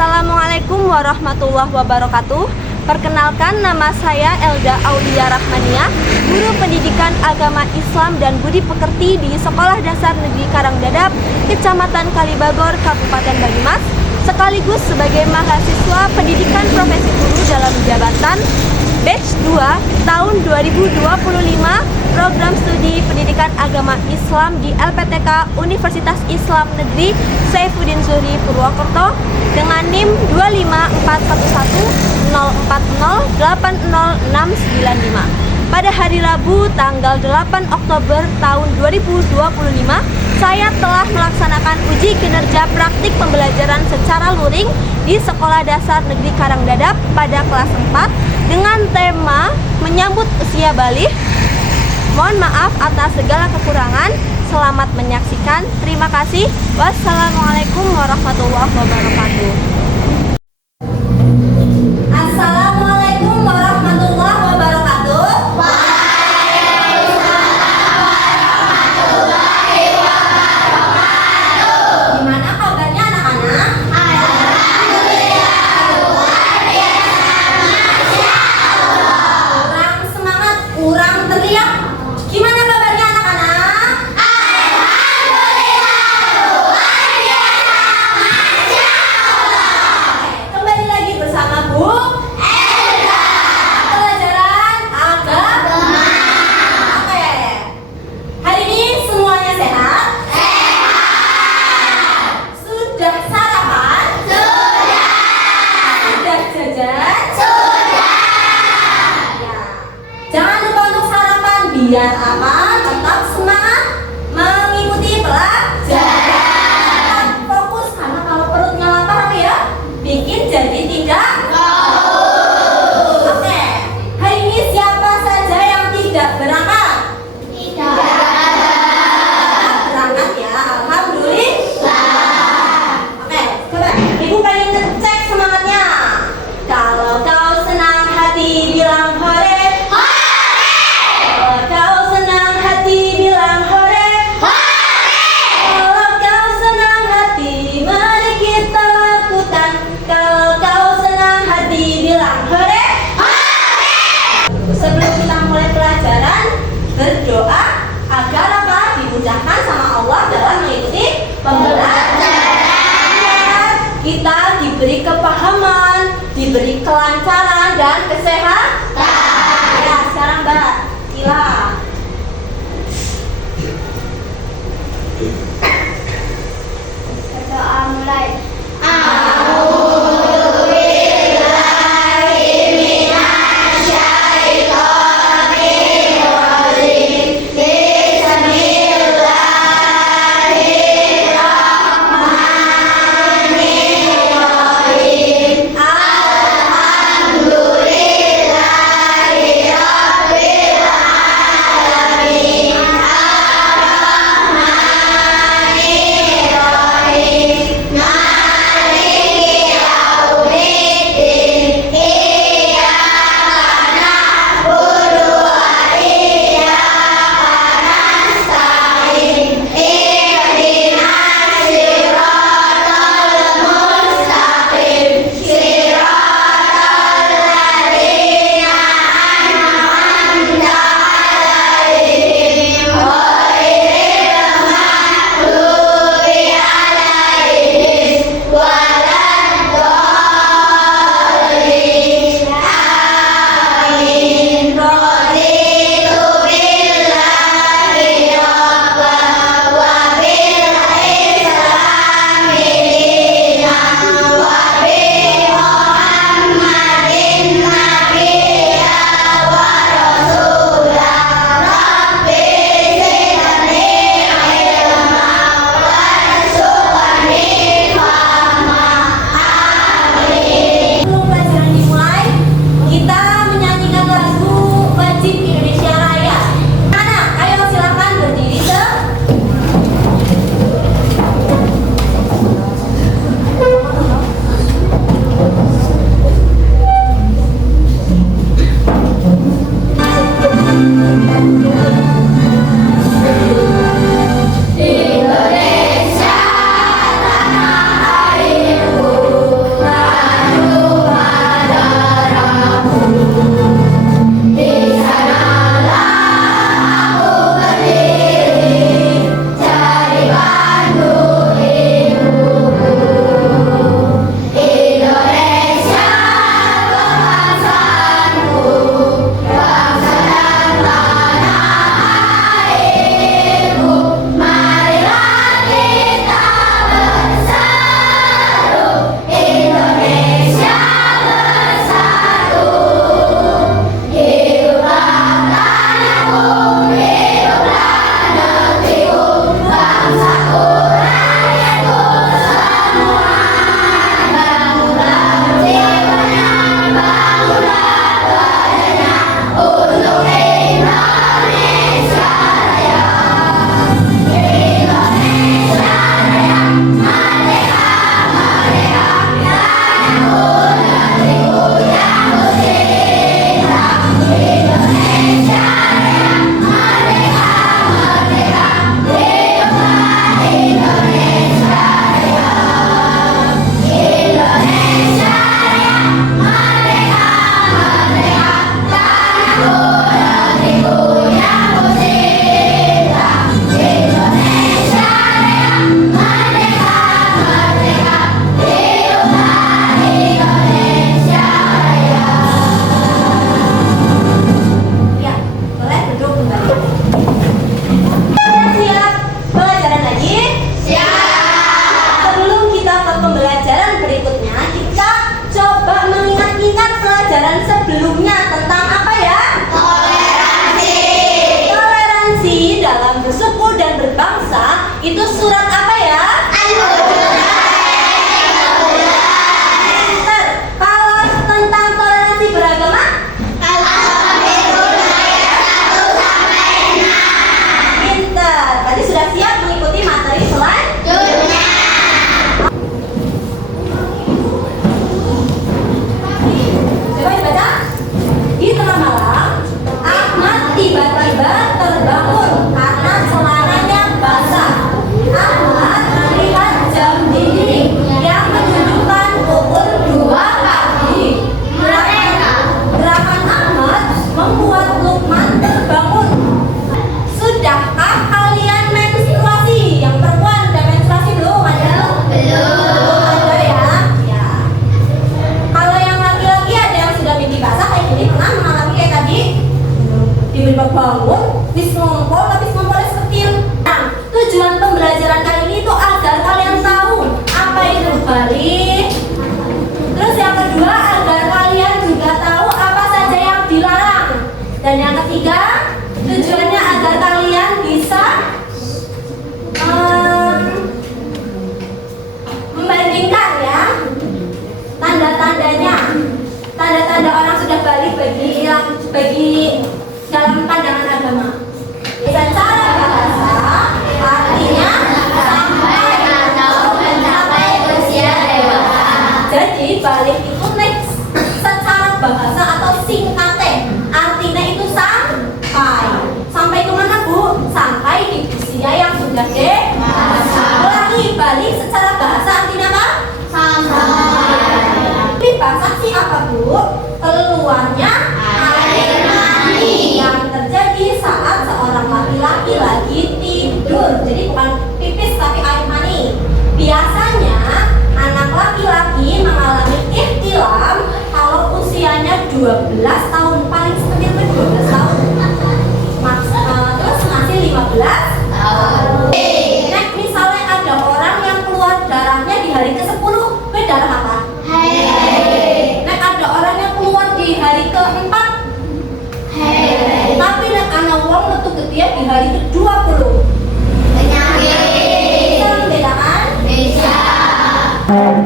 Assalamualaikum warahmatullahi wabarakatuh. Perkenalkan, nama saya Elda Aulia Rahmania, guru pendidikan agama Islam dan budi pekerti di Sekolah Dasar Negeri Karangdadap, Kecamatan Kalibagor, Kabupaten Banyumas, sekaligus sebagai mahasiswa pendidikan profesi guru dalam jabatan Batch 2 tahun 2025 Program Studi Pendidikan Agama Islam di LPTK Universitas Islam Negeri Saifuddin Zuhri Purwokerto dengan NIM 25410408065. Pada hari Rabu tanggal 8 Oktober tahun 2025, saya telah melaksanakan uji kinerja praktik pembelajaran secara luring di Sekolah Dasar Negeri Karangdadap pada kelas 4 dengan tema menyambut usia baligh. Mohon maaf atas segala kekurangan. Selamat menyaksikan. Terima kasih. Wassalamualaikum warahmatullahi wabarakatuh. Assalamualaikum warahmatullahi wabarakatuh. Gimana kabarnya anak-anak? Kurang semangat, kurang teriak. Gimana kabarnya anak-anak? Kembali lagi bersama Bu Elda. Pelajaran agama. Oke. Hari ini semuanya sehat? Sehat. Sudah sarapan? Sudah. Sudah jajan? Sudah. Ya. Jangan lupa untuk sarapan biar apa? Tetap semangat mengikuti pelajaran. Fokus, karena kalau perutnya lapar ya bikin jadi tidak fokus. Oke. Hari ini siapa saja yang tidak berangkat? Tidak. Berangkat ya, alhamdulillah. Oke, coba Ibu pengen ngecek semangatnya. Kalau kau senang hati bilang hore. Kalau kau senang hati bilang hore. Kalau kau senang hati mari kita lakukan. Kalau kau senang hati bilang hore. Sebelum kita mulai pelajaran, berdoa agar apa? Dimudahkan sama Allah dalam mengikuti pembelajaran. Kita diberi kepahaman, diberi kelancaran dan kesehatan. Ya, sekarang Mbak Ila. Berdoa mulai. Alhamdulillah.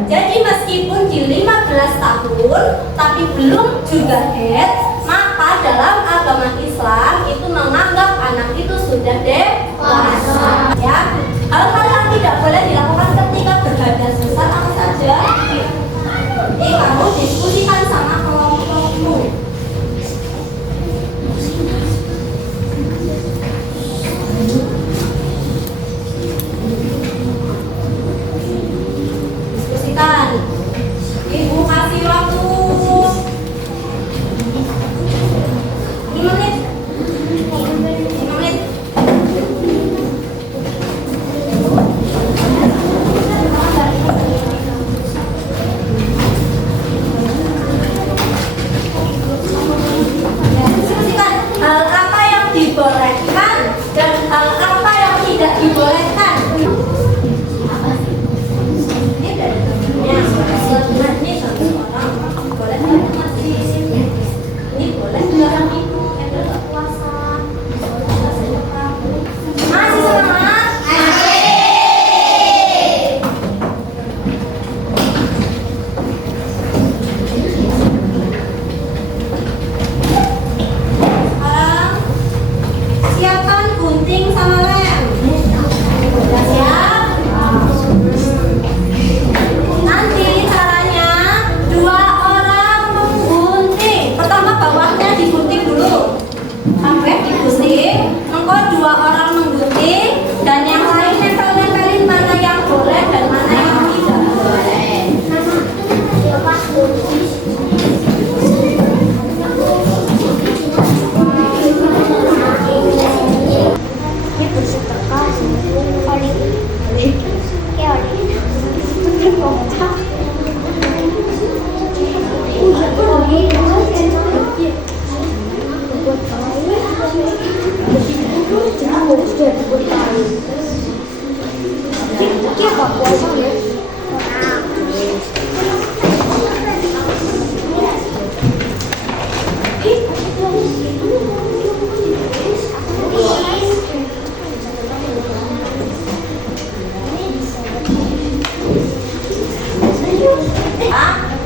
Jadi meskipun di 15 tahun tapi belum juga haid, maka dalam agama Islam itu menganggap anak itu sudah dewasa. Ya, hal-hal yang tidak boleh dilakukan ketika berhadas besar apa saja? Ini kamu diskusikan sama kelompokmu. Diskusikan. Ibu kasih waktu 5 menit. 5 menit. Diskusikan hal apa yang dibolehkan dan hal apa yang tidak dibolehkan. Ini dari temennya. Ini satu orang boleh nggak masjid? Ini boleh nggak itu? Nggak puasa. Masih semangat? Sekarang siapkan gunting sama lem. Udah siap? Nanti caranya 2 orang menggunting. Pertama bawahnya digunting dulu sampai digunting. Engkau 2 orang menggunting dan yang lain nempel-nempelin mana yang boleh dan mana yang tidak boleh.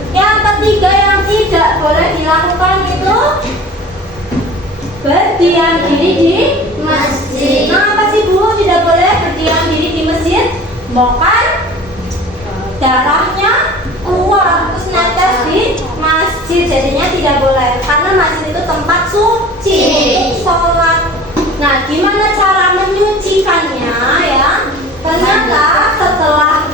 Yang ketiga yang tidak boleh dilakukan itu berdiam diri di masjid. Kenapa sih Bu tidak boleh berdiam diri di masjid? Bukan darahnya keluar terus netes di masjid, jadinya tidak boleh karena masjid itu tempat suci sholat. Nah, gimana cara menyucikannya ya? Ternyata setelah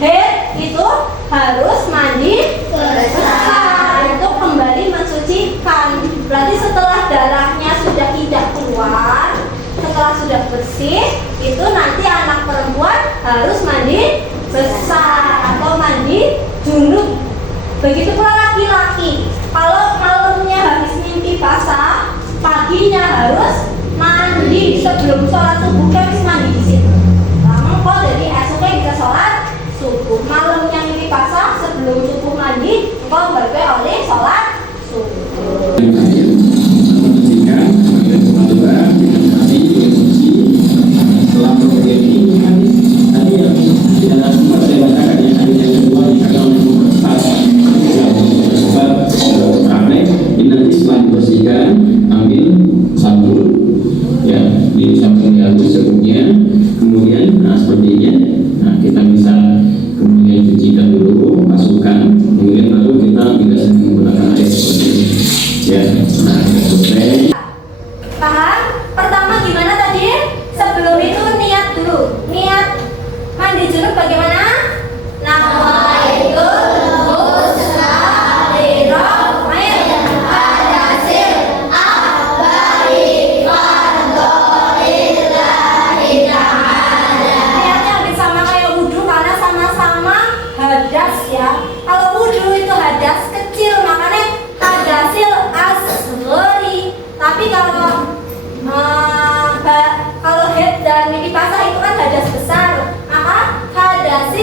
haid itu harus mandi besar untuk kembali mensucikan. Berarti setelah darahnya sudah tidak keluar, setelah sudah bersih, itu nanti anak perempuan harus mandi besar atau mandi junub. Begitu pula laki-laki. Kalau malamnya habis mimpi basah, paginya harus mandi sebelum sholat subuh. Harus mandi di situ. Namun kok jadi esoknya bisa sholat subuh. Malamnya mimpi basah, sebelum subuh mandi, kok berbaik oleh sholat subuh. Setelah ini tadi yang tidak sempat saya bacakan yang hadis yang kedua praktek ini nanti setelah dibersihkan ambil sabun ya di sabun diambil sabunnya kemudian seperti ini kita bisa kemudian cucikan dulu masukkan kemudian baru kita bisa menggunakan air seperti ini ya selesai. Paham? Pertama gimana tadi? Sebelum itu niat dulu. Niat mandi junub bagaimana? Nawaitul ghusla li rabbil hadasil akbari fardholillahi ta'ala. Niatnya hampir sama kayak wudhu karena sama-sama hadas ya. Kalau wudhu itu hadas kecil makanya hadasil asghari. Tapi kalau haid dan mimpi basah itu kan hadas besar, maka hadas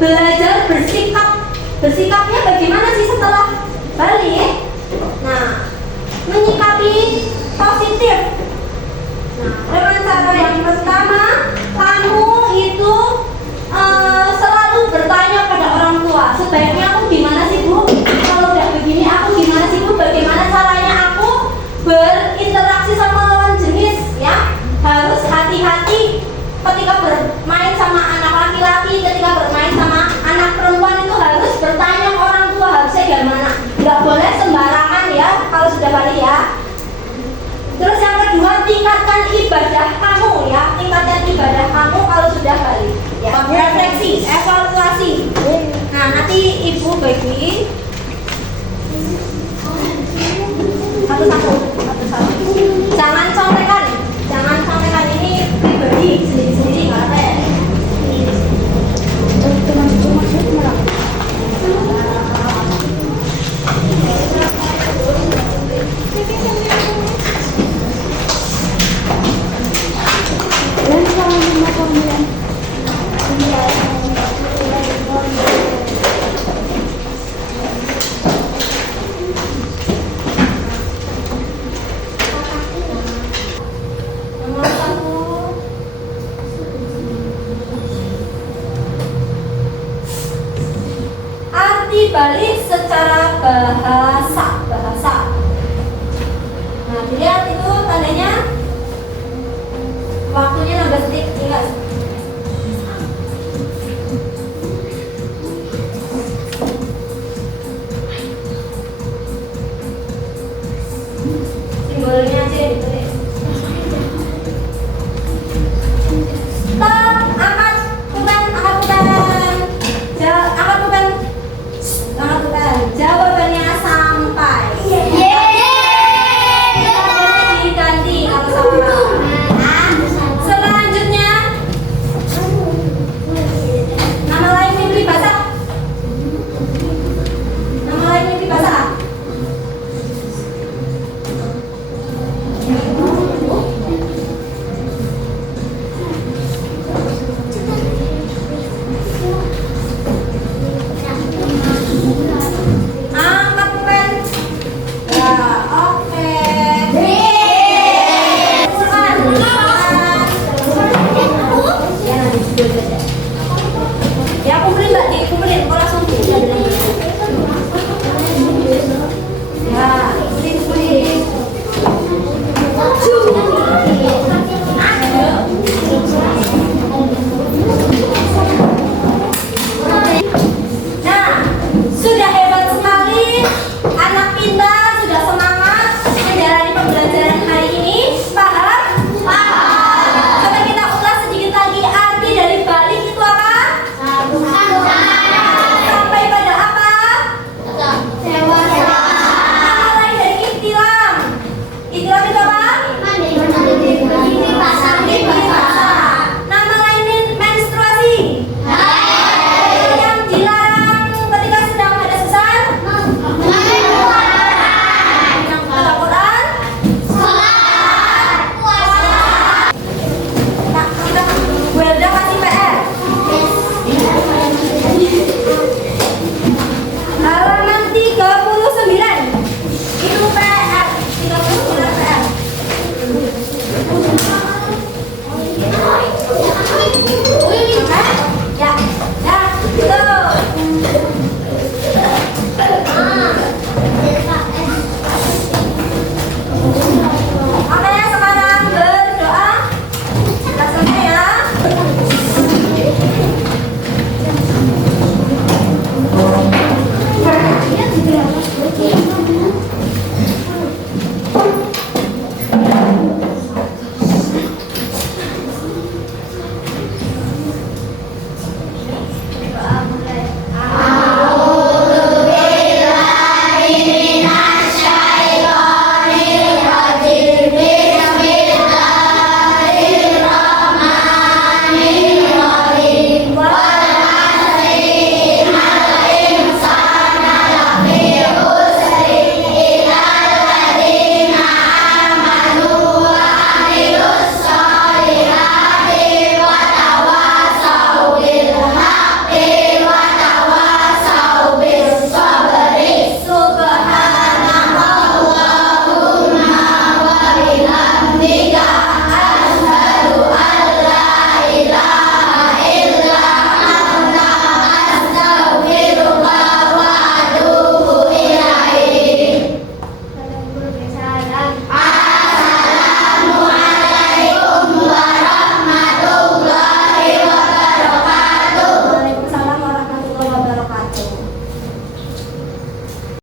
belajar bersikap. Bersikapnya bagaimana sih setelah balik? Nah, menyikapi positif. Nah, dengan cara yang pertama, kamu itu selalu bertanya pada orang tua, sebaiknya aku gimana sih Bu? Kalau udah begini aku gimana sih Bu? Bagaimana caranya aku berinteraksi sama lawan jenis ya? Harus hati-hati ketika bermain sama anak laki-laki, ketika bermain sama anak perempuan itu harus bertanya ke orang tua, harusnya gimana? Nggak boleh sembarangan ya kalau sudah balik ya. Terus yang kedua, tingkatkan ibadah kamu ya, tingkatkan ibadah kamu kalau sudah balik ya. Refleksi, evaluasi. Nah, nanti ibu bagi satu-satu. Jangan contekan ini pribadi sendiri-sendiri nggak apa ya. Arti balik secara bahasa. Nah, dilihat itu tandanya waktunya 16 detik, ingat.